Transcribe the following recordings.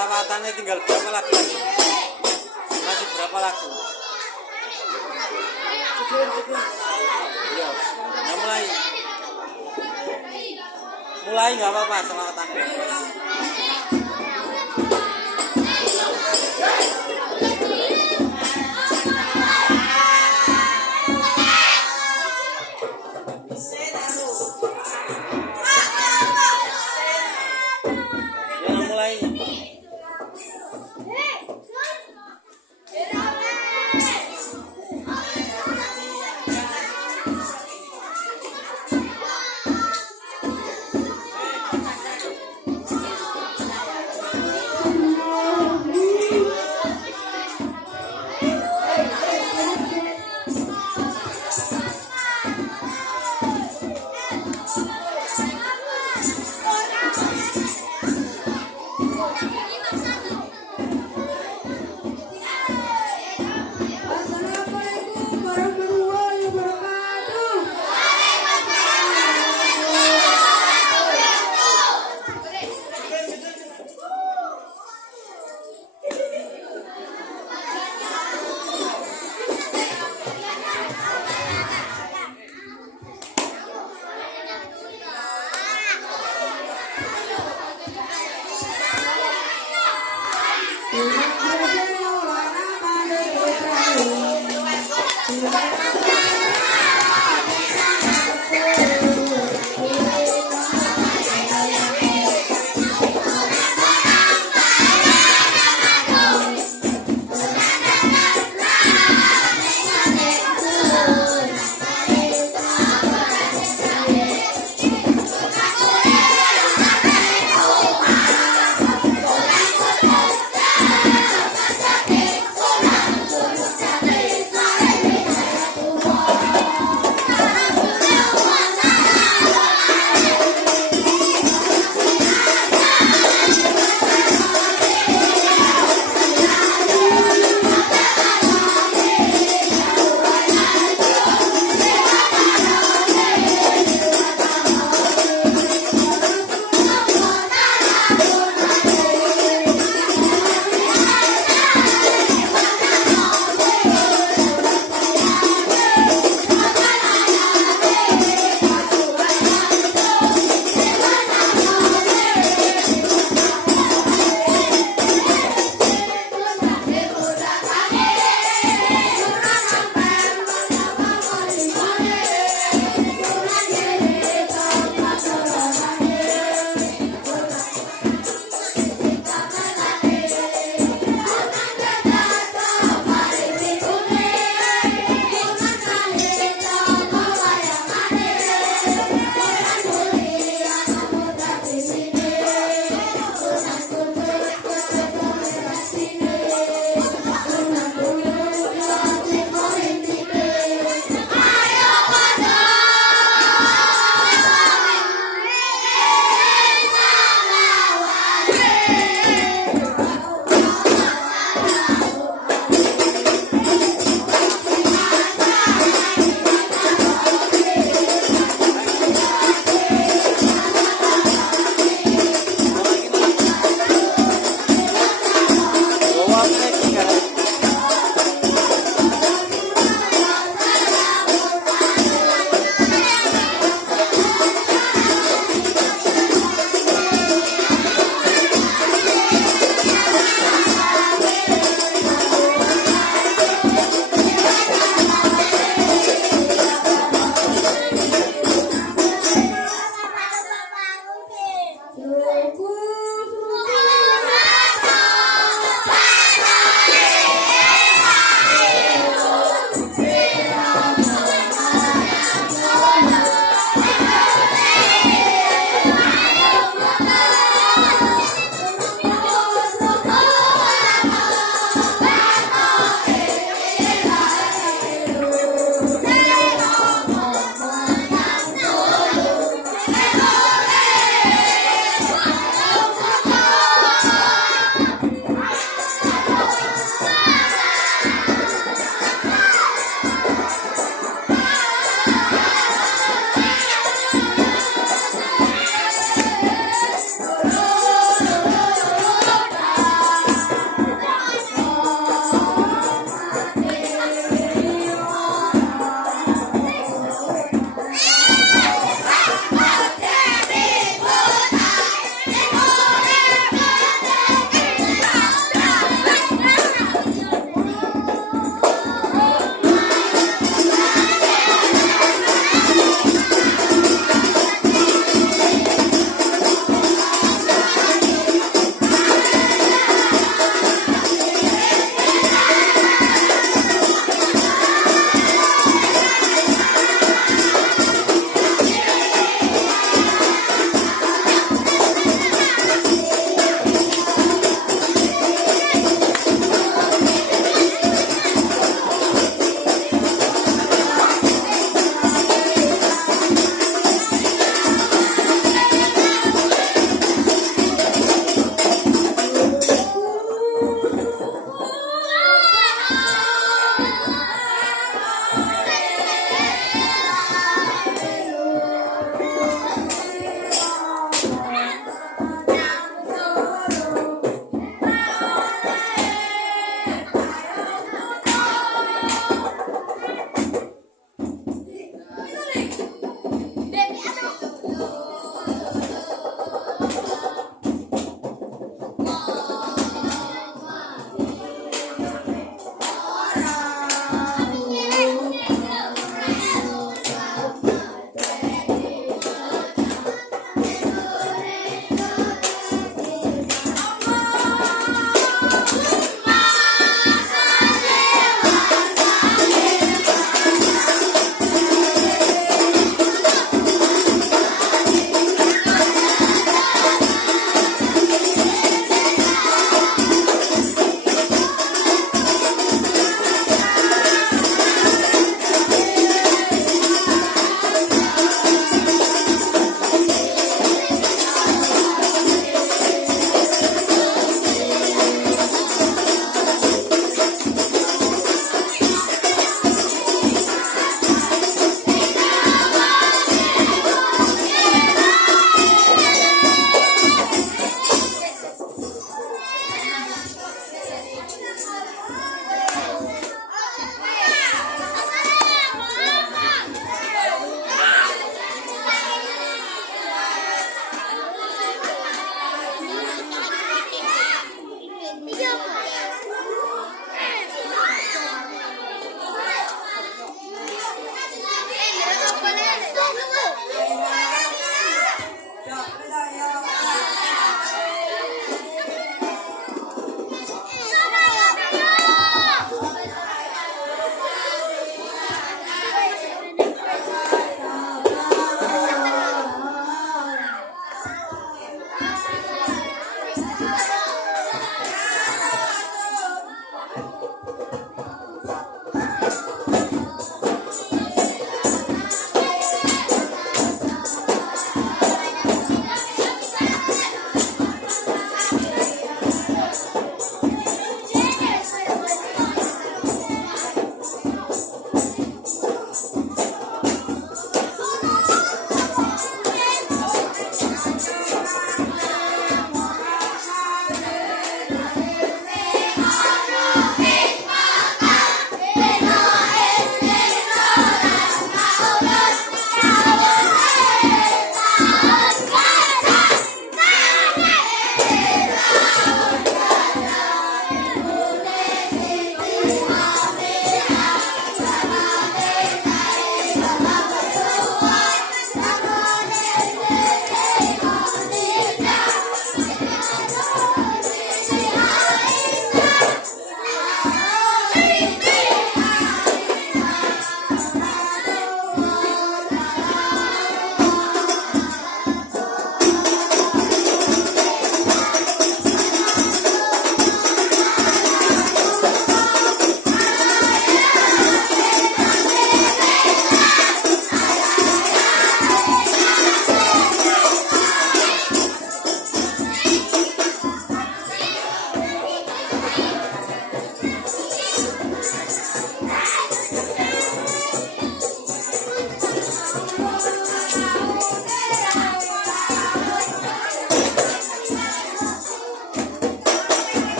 Selawatannya tinggal berapa lagu? Masih berapa lagu? Iya. Nah, mulai nggak apa-apa selawatannya. Ya mulai.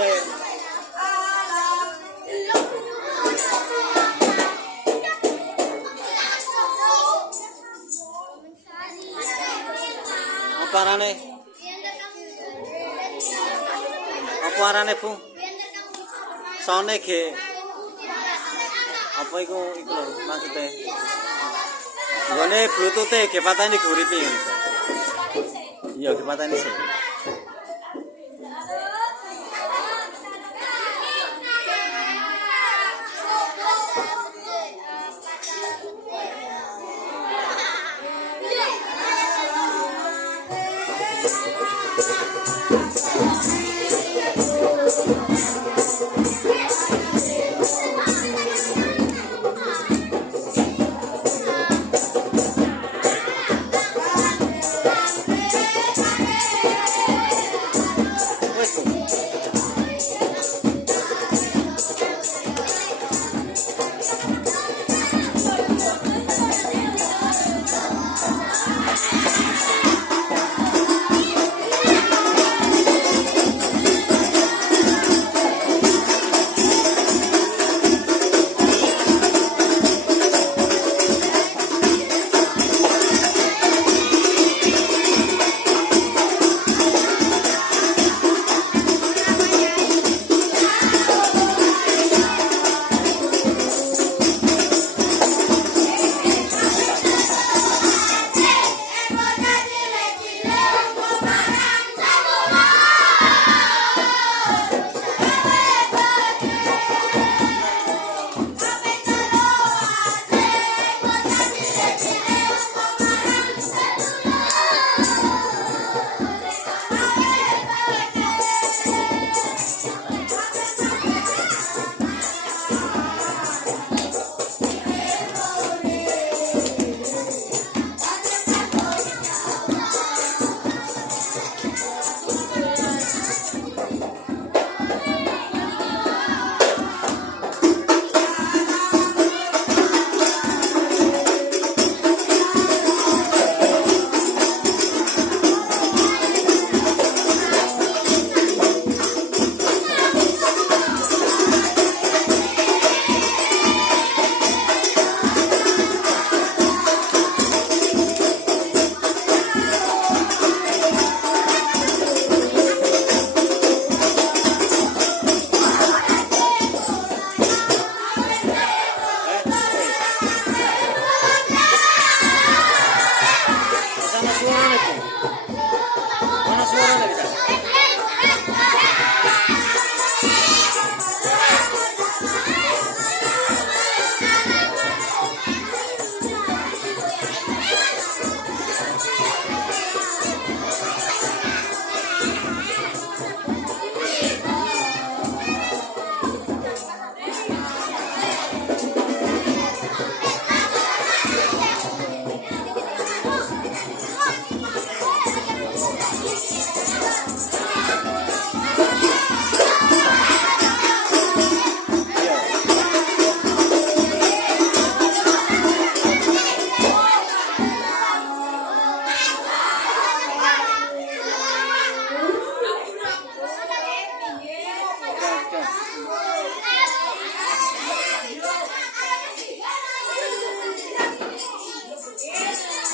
Apa arane? Apa arane, Bu? Sone ge. Apa iku lho maksude? Nggone bluetooth ge pateni guripi ngono. Iya, ge pateni sih.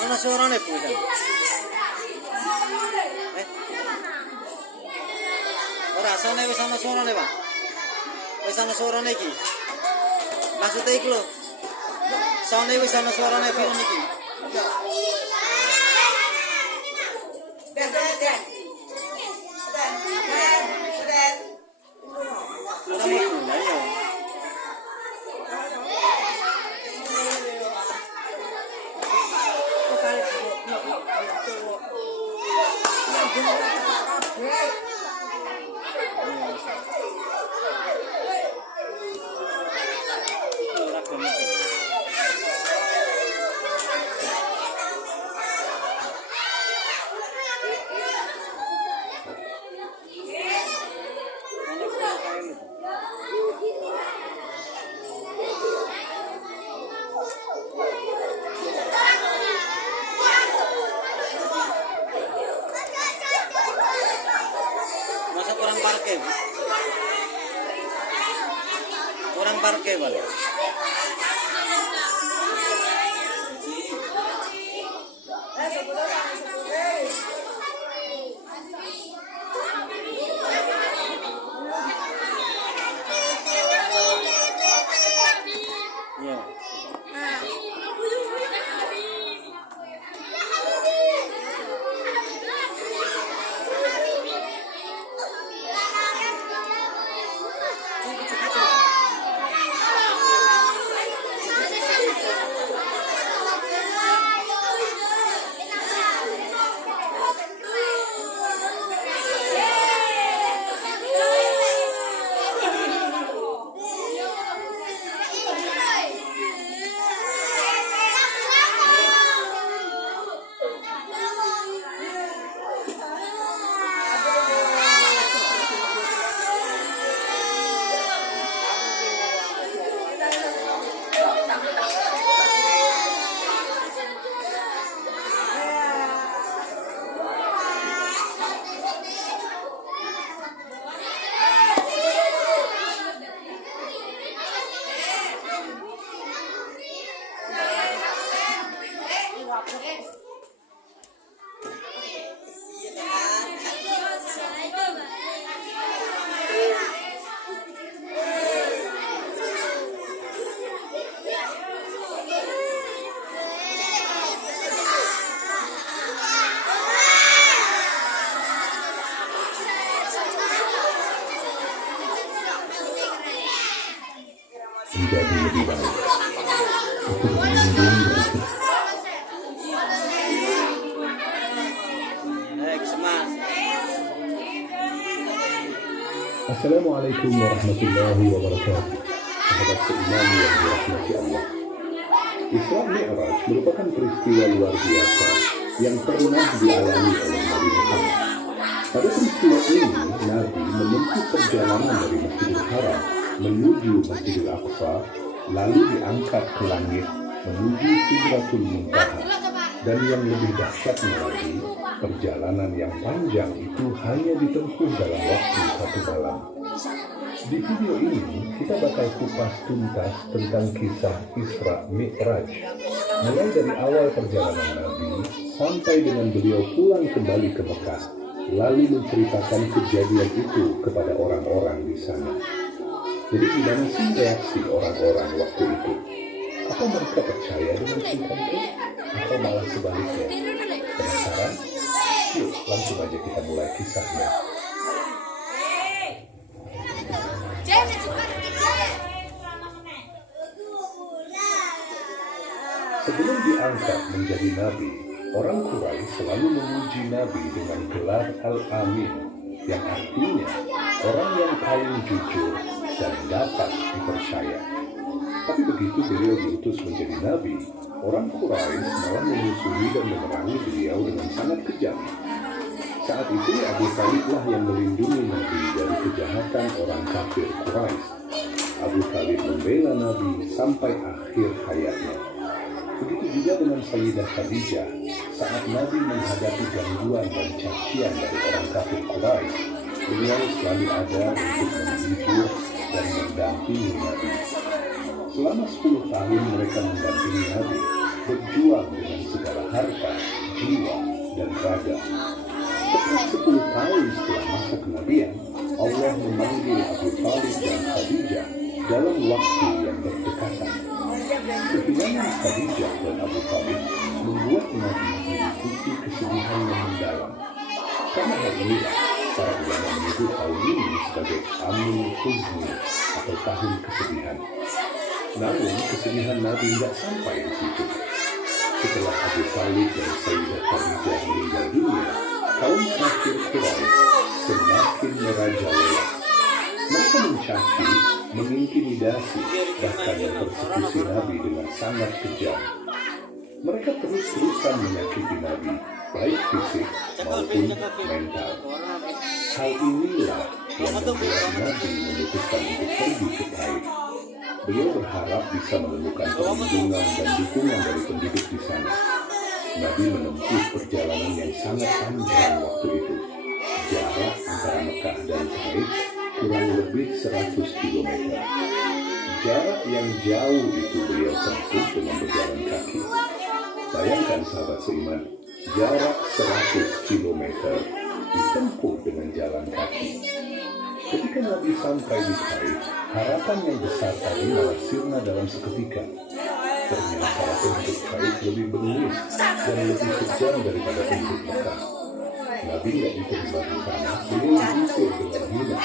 Ana suarane Bu iki. Ora asane wis ana suarane, Pak. Wis ana suarane iki. Maksude iku lho. Sone wis ana suarane film iki. parke balik. Menjadi lebih baik untuk melindungi Assalamualaikum warahmatullahi wabarakatuh. Sahabat seiman yang dirahmati Allah, Isra Mi'raj merupakan peristiwa luar biasa yang pernah dialami oleh Nabi Muhammad. Pada peristiwa ini, Nabi menempuh perjalanan dari Masjidil Haram menuju Masjidil Aqsa, lalu diangkat ke langit menuju Sidratul Muntaha. Dan yang lebih dahsyatnya lagi, perjalanan yang panjang itu hanya ditempuh dalam waktu 1 malam. Di video ini, kita bakal kupas tuntas tentang kisah Isra Mi'raj, mulai dari awal perjalanan Nabi sampai dengan beliau pulang kembali ke Mekah, lalu menceritakan kejadian itu kepada orang-orang di sana. Jadi gimana sih reaksi orang-orang waktu itu? Apa mereka percaya dengan cerita itu? Atau malah sebaliknya? Penasaran? Yuk langsung aja kita mulai kisahnya. Sebelum diangkat menjadi nabi, orang Quraisy selalu memuji Nabi dengan gelar Al-Amin, yang artinya orang yang paling jujur dan dapat dipercaya. Tapi begitu beliau diutus menjadi nabi, orang Quraisy malah memusuhi dan memerangi beliau dengan sangat kejam. Saat itu Abu Thalib lah yang melindungi Nabi dari kejahatan orang kafir Quraisy. Abu Thalib membela Nabi sampai akhir hayatnya. Begitu juga dengan Sayyidah Khadijah, saat Nabi menghadapi gangguan dan cacian dari orang kafir Quraisy, beliau selalu ada untuk menghibur dan mendampingi Nabi. Selama 10 tahun mereka mendampingi Nabi, berjuang dengan segala harta, jiwa, dan raga. Setelah 10 tahun setelah masa kenabian, Allah memanggil Abu Thalib dan Khadijah dalam waktu yang berdekatan. Kehilangan Khadijah dan Abu Thalib membuat Nabi mengikuti kesedihan yang mendalam. Karena hal inilah, para ulama menyebut tahun ini sebagai Amul Huzni atau tahun kesedihan. Namun kesedihan Nabi tidak sampai di situ. Setelah Abu Thalib dan Sayyidah Khadijah meninggal dunia, kaum kafir Quraisy semakin merajalela. Mereka mencaci, mengintimidasi, bahkan mempersekusi Nabi dengan sangat kejam. Mereka terus-terusan menyakiti Nabi, baik fisik maupun mental. Hal inilah yang membuat Nabi memutuskan untuk pergi ke Taif. Beliau berharap bisa menemukan perlindungan dan dukungan dari penduduk di sana. Nabi menempuh perjalanan yang sangat panjang waktu itu. Jarak antara Mekah dan Taif kurang lebih 100 km. jarak yang jauh itu beliau tempuh dengan berjalan kaki. Bayangkan sahabat seiman, jarak 100 km ditempuh dengan jalan kaki. Ketika Nabi sampai di Taif, harapan yang besar tadi malah sirna dalam seketika. Ternyata penduduk Taif lebih bengis dan lebih kejam daripada penduduk Mekah. Nabi tidak diterima di sana, beliau diusir dengan hina.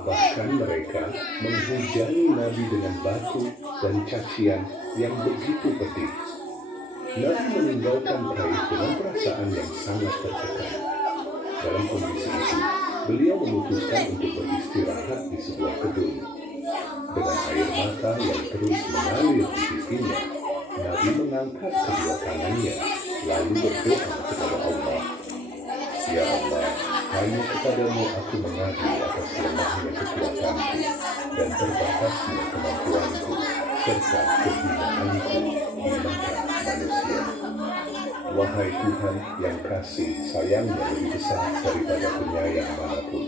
Bahkan mereka menghujani Nabi dengan batu dan cacian yang begitu pedih. Nabi meninggalkan Taif dengan perasaan yang sangat tertekan. Dalam kondisi itu, beliau memutuskan untuk beristirahat di sebuah kebun. Dengan air mata yang terus mengalir di pipinya, Nabi mengangkat kedua tangannya, lalu berdoa kepada Allah. Ya Allah, hanya kepadamu aku mengadu atas lemahnya kekuatanku dan terbatasnya kemampuanku, serta kehinaanku di mata manusia. Wahai Tuhan yang kasih sayangnya lebih besar daripada penyayang manapun.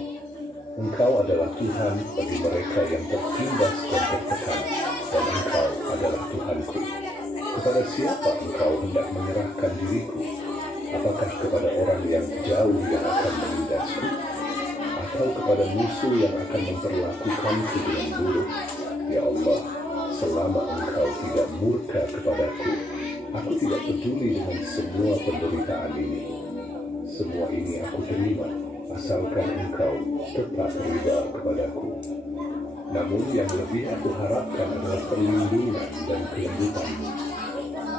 Engkau adalah Tuhan bagi mereka yang tertindas dan tertekan, dan Engkau adalah Tuhanku. Kepada siapa Engkau hendak menyerahkan diriku? Apakah kepada orang yang jauh yang akan menindasku? Atau kepada musuh yang akan memperlakukanku dengan buruk? Ya Allah, selama Engkau tidak murka kepadaku, aku tidak peduli dengan semua penderitaan ini. Semua ini aku terima, asalkan Engkau tetap ridha kepadaku. Namun yang lebih aku harapkan adalah perlindungan dan kelembutan-Mu.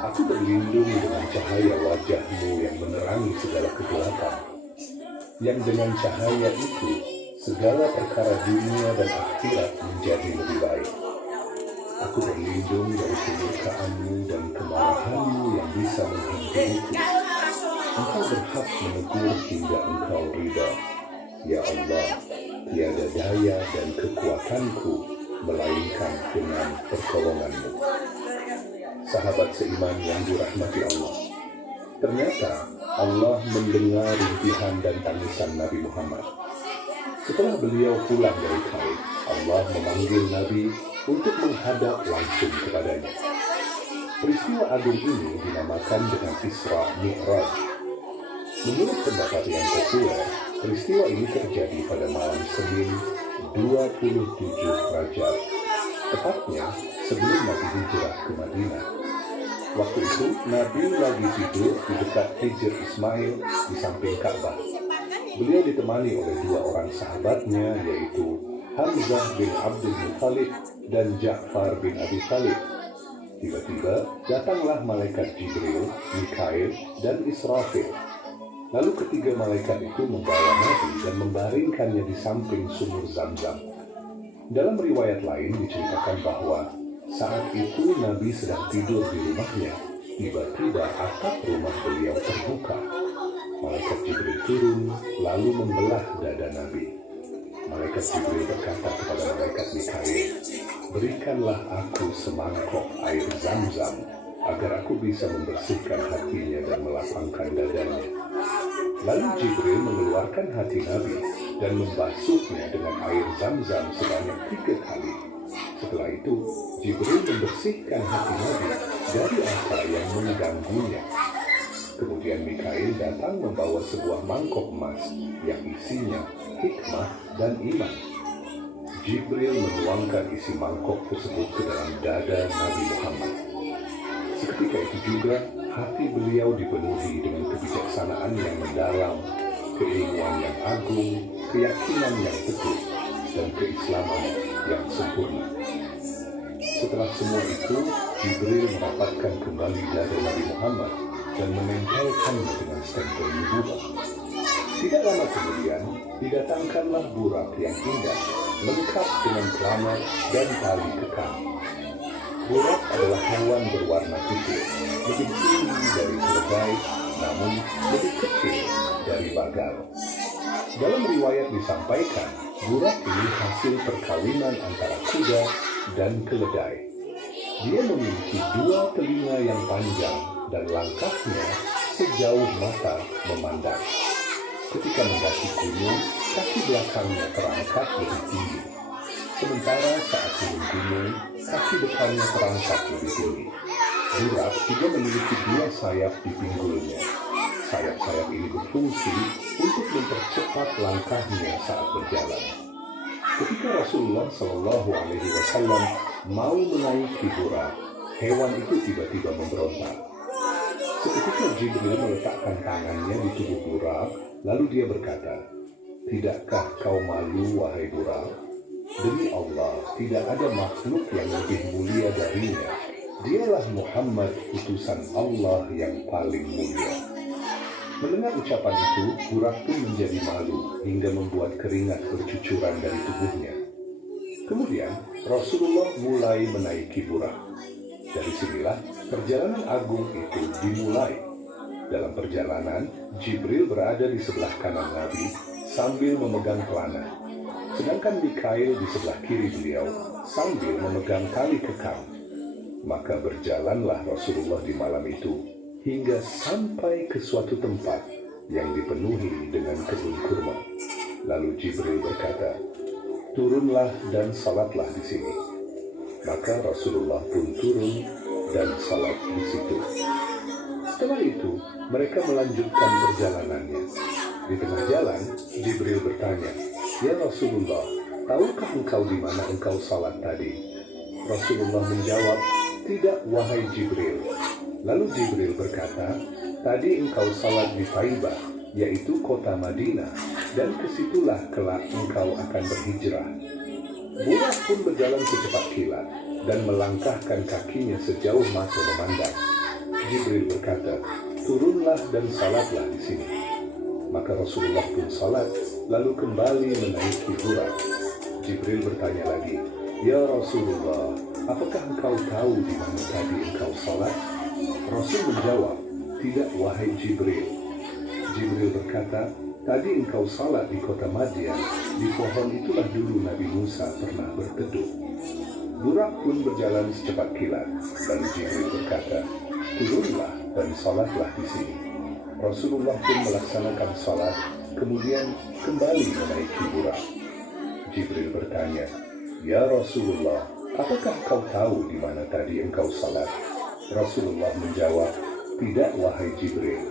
Aku berlindung dengan cahaya wajah-Mu yang menerangi segala kegelapan, yang dengan cahaya itu segala perkara dunia dan akhirat menjadi lebih baik. Aku berlindung dari kemurkaan-Mu dan kemarahan-Mu yang bisa menghantaiku. Engkau berhak menegur hingga Engkau ridha. Ya Allah, tiada daya dan kekuatanku melainkan dengan pertolongan-Mu. Sahabat seiman yang dirahmati Allah, ternyata Allah mendengar rintihan dan tangisan Nabi Muhammad. Setelah beliau pulang dari Taif, Allah memanggil Nabi untuk menghadap langsung kepadanya. Peristiwa agung ini dinamakan dengan Isra Mi'raj. Menurut pendapat yang populer, peristiwa ini terjadi pada malam Senin 27 Rajab, tepatnya sebelum Nabi hijrah ke Madinah. Waktu itu Nabi lagi tidur di dekat Hijr Ismail di samping Ka'bah. Beliau ditemani oleh dua orang sahabatnya, yaitu Hamzah bin Abdul Muthalib dan Ja'far bin Abi Thalib. Tiba-tiba datanglah malaikat Jibril, Mikail, dan Israfil. Lalu ketiga malaikat itu membawa Nabi dan membaringkannya di samping sumur Zamzam. Dalam riwayat lain diceritakan bahwa saat itu Nabi sedang tidur di rumahnya. Tiba-tiba atap rumah beliau terbuka. Malaikat Jibril turun lalu membelah dada Nabi. Malaikat Jibril berkata kepada malaikat Mikail, "Berikanlah aku semangkok air Zamzam agar aku bisa membersihkan hatinya dan melapangkan dadanya." Lalu Jibril mengeluarkan hati Nabi dan membasuhnya dengan air Zamzam sebanyak 3 kali. Setelah itu, Jibril membersihkan hati Nabi dari apa yang mengganggunya. Kemudian Mikail datang membawa sebuah mangkok emas yang isinya hikmah dan iman. Jibril menuangkan isi mangkok tersebut ke dalam dada Nabi Muhammad. Seketika itu juga, hati beliau dipenuhi dengan kebijaksanaan yang mendalam, keilmuan yang agung, keyakinan yang teguh, dan keislaman yang sempurna. Setelah semua itu, Jibril merapatkan kembali dada Nabi Muhammad dan menempelkannya dengan stempel nubuwah. Tidak lama kemudian, didatangkanlah burak yang indah, lengkap dengan pelamar dan tali kekang. Burak adalah hewan berwarna putih, lebih tinggi dari keledai, namun lebih kecil dari bagal. Dalam riwayat disampaikan, burak ini hasil perkawinan antara kuda dan keledai. Dia memiliki 2 telinga yang panjang dan langkahnya sejauh mata memandang. Ketika mendaki gunung, kaki belakangnya terangkat lebih tinggi. Sementara saat turun gunung, kaki depannya terangkat lebih tinggi. Burak juga memiliki 2 sayap di pinggulnya. Sayap-sayap ini berfungsi untuk mempercepat langkahnya saat berjalan. Ketika Rasulullah Shallallahu Alaihi Wasallam mau menaiki Burak, hewan itu tiba-tiba memberontak. Seketika Jibril meletakkan tangannya di tubuh Burak, lalu dia berkata, "Tidakkah kau malu, wahai Burak? Demi Allah, tidak ada makhluk yang lebih mulia darinya. Dialah Muhammad, utusan Allah yang paling mulia." Mendengar ucapan itu, Burak pun menjadi malu hingga membuat keringat bercucuran dari tubuhnya. Kemudian, Rasulullah mulai menaiki Burak. Dari sinilah perjalanan agung itu dimulai. Dalam perjalanan, Jibril berada di sebelah kanan Nabi sambil memegang pelana. Sedangkan Mikail di sebelah kiri beliau sambil memegang tali kekang. Maka berjalanlah Rasulullah di malam itu hingga sampai ke suatu tempat yang dipenuhi dengan kebun kurma. Lalu Jibril berkata, "Turunlah dan salatlah di sini." Maka Rasulullah pun turun dan salat di situ. Setelah itu, mereka melanjutkan perjalanannya. Di tengah jalan, Jibril bertanya, "Ya Rasulullah, tahukah engkau di mana engkau salat tadi?" Rasulullah menjawab, "Tidak, wahai Jibril." Lalu Jibril berkata, "Tadi engkau salat di Taibah, yaitu kota Madinah, dan kesitulah kelak engkau akan berhijrah." Burak pun berjalan secepat kilat dan melangkahkan kakinya sejauh mata memandang. Jibril berkata, "Turunlah dan salatlah di sini." Maka Rasulullah pun salat, lalu kembali menaiki Burak. Jibril bertanya lagi, "Ya Rasulullah, apakah engkau tahu di mana tadi engkau salat?" Rasul menjawab, "Tidak, wahai Jibril." Jibril berkata, "Tadi engkau salat di kota Madian, di pohon itulah dulu Nabi Musa pernah berteduh." Burak pun berjalan secepat kilat, lalu Jibril berkata, "Turunlah dan salatlah di sini." Rasulullah pun melaksanakan salat, kemudian kembali menaiki Burak. Jibril bertanya, "Ya Rasulullah, apakah kau tahu di mana tadi engkau salat?" Rasulullah menjawab, "Tidak, wahai Jibril."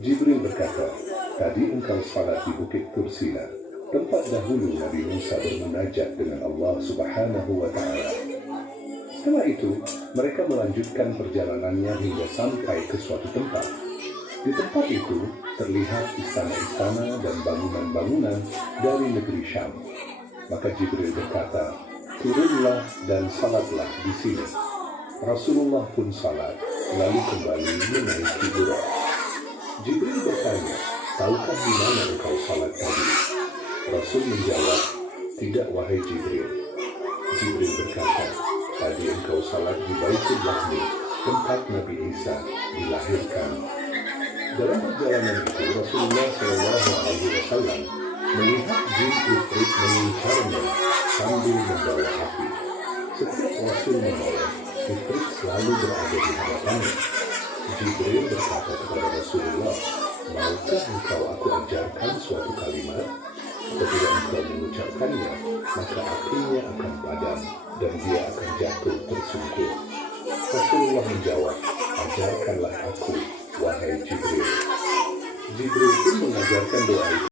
Jibril berkata, "Tadi engkau salat di Bukit Tursina, tempat dahulu Nabi Musa bermunajat dengan Allah Subhanahu wa Ta'ala." Setelah itu, mereka melanjutkan perjalanannya hingga sampai ke suatu tempat. Di tempat itu terlihat istana-istana dan bangunan-bangunan dari negeri Syam. Maka Jibril berkata, "Turunlah dan salatlah di sini." Rasulullah pun salat, lalu kembali menaiki Burak. Jibril bertanya, "Tahukah di mana engkau salat tadi?" Rasul menjawab, "Tidak, wahai Jibril." Jibril berkata, "Tadi engkau salat di Baitul Lahmi, tempat Nabi Isa dilahirkan." Dalam perjalanan itu, Rasulullah SAW melihat jin Ifrit mengincarnya sambil membawa api. Setiap Rasul menolong, Ifrit selalu berada di hadapannya. Jibril berkata kepada Rasulullah, "Maukah engkau aku ajarkan suatu kalimat? Ketika engkau mengucapkannya, maka apinya akan padam dan dia akan jatuh tersungkur." Rasulullah menjawab, "Ajarkanlah aku, wahai Jibril." Jibril pun mengajarkan doa itu.